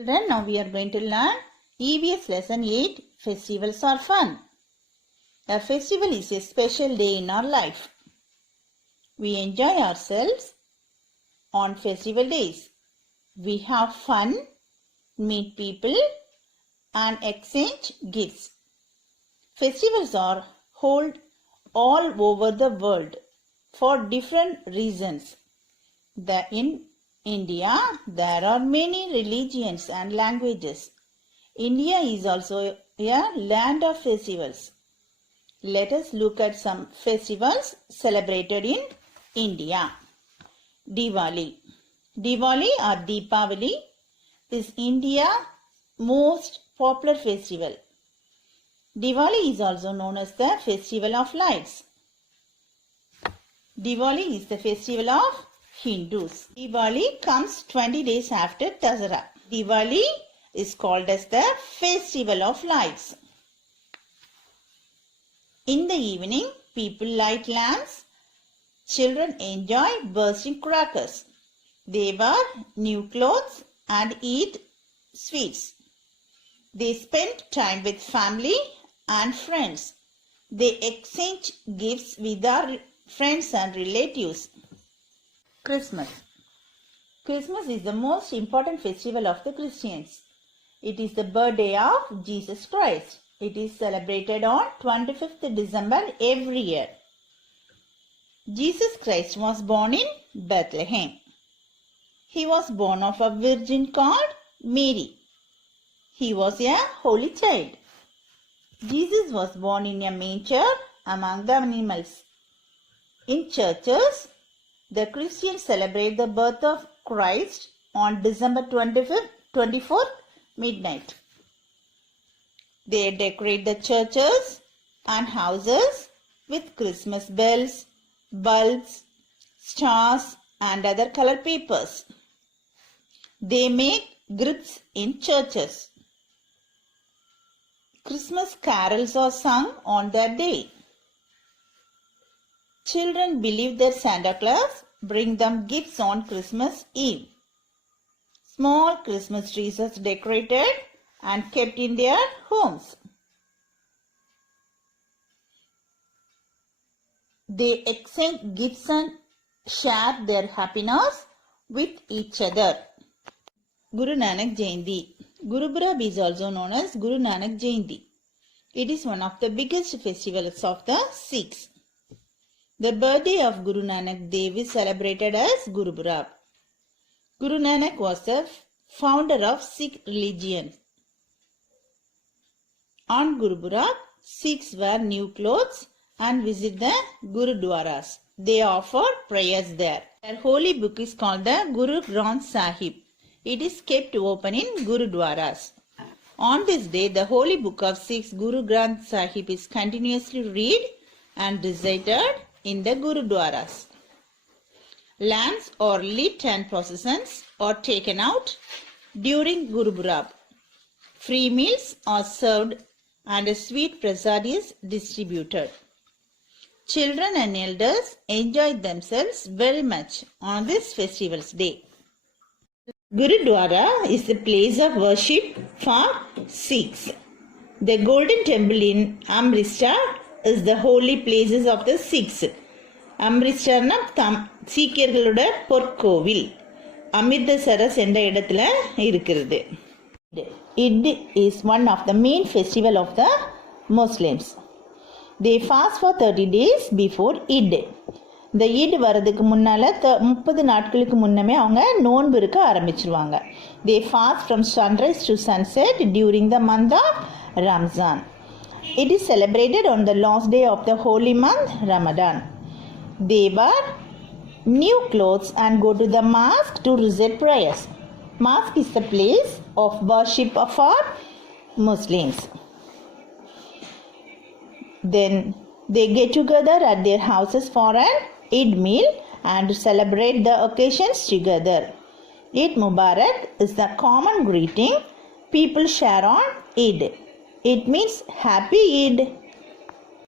Children, now we are going to learn EVS lesson 8. Festivals are fun. A festival is a special day in our life. We enjoy ourselves on festival days. We have fun, meet people and exchange gifts. Festivals are held all over the world for different reasons. In India, there are many religions and languages. India is also a land of festivals. Let us look at some festivals celebrated in India. Diwali. Diwali or Deepavali is India's most popular festival. Diwali is also known as the Festival of Lights. Diwali is the festival of Hindus. Diwali comes 20 days after Dasara. Diwali is called as the Festival of Lights. In the evening, people light lamps. Children enjoy bursting crackers. They wear new clothes and eat sweets. They spend time with family and friends. They exchange gifts with their friends and relatives. Christmas. Christmas is the most important festival of the Christians. It is the birthday of Jesus Christ. It is celebrated on 25th December every year. Jesus Christ was born in Bethlehem. He was born of a virgin called Mary. He was a holy child. Jesus was born in a manger among the animals. In churches, the Christians celebrate the birth of Christ on December 24th midnight. They decorate the churches and houses with Christmas bells, bulbs, stars and other color papers. They make gifts in churches. Christmas carols are sung on that day. Children believe that Santa Claus brings them gifts on Christmas Eve. Small Christmas trees are decorated and kept in their homes. They exchange gifts and share their happiness with each other. Guru Nanak Jayanti. Gurupurab is also known as Guru Nanak Jayanti. It is one of the biggest festivals of the Sikhs. The birthday of Guru Nanak Dev is celebrated as Gurupurab. Guru Nanak was the founder of Sikh religion. On Gurupurab, Sikhs wear new clothes and visit the Gurudwaras. They offer prayers there. Their holy book is called the Guru Granth Sahib. It is kept open in Gurudwaras. On this day, the holy book of Sikhs, Guru Granth Sahib, is continuously read and recited in the Gurudwaras. Lamps are lit and processions are taken out during Gurupurab. Free meals are served and a sweet prasad is distributed. Children and elders enjoy themselves very much on this festival's day. Gurudwara is the place of worship for Sikhs. The Golden Temple in Amritsar is the holy places of the Sikhs. அம்ரித்சர்னா சீக்கியர்களோட பொற்கோவில். Amritsar என்ற இடத்துல இருக்கிறது. Eid is one of the main festival of the Muslims. They fast for 30 days before Eid. இந்த eat வரதுக்கு முன்னால 30 நாட்களுக்கு முன்னமே அவங்க நோன்பு இருக்க ஆரம்பிச்சிருவாங்க. They fast from sunrise to sunset during the month of Ramzan. It is celebrated on the last day of the holy month Ramadan. They wear new clothes and go to the mosque to recite prayers. Mosque is the place of worship of our Muslims. Then they get together at their houses for an Eid meal and celebrate the occasions together. Eid Mubarak is the common greeting people share on Eid. It means Happy Eid.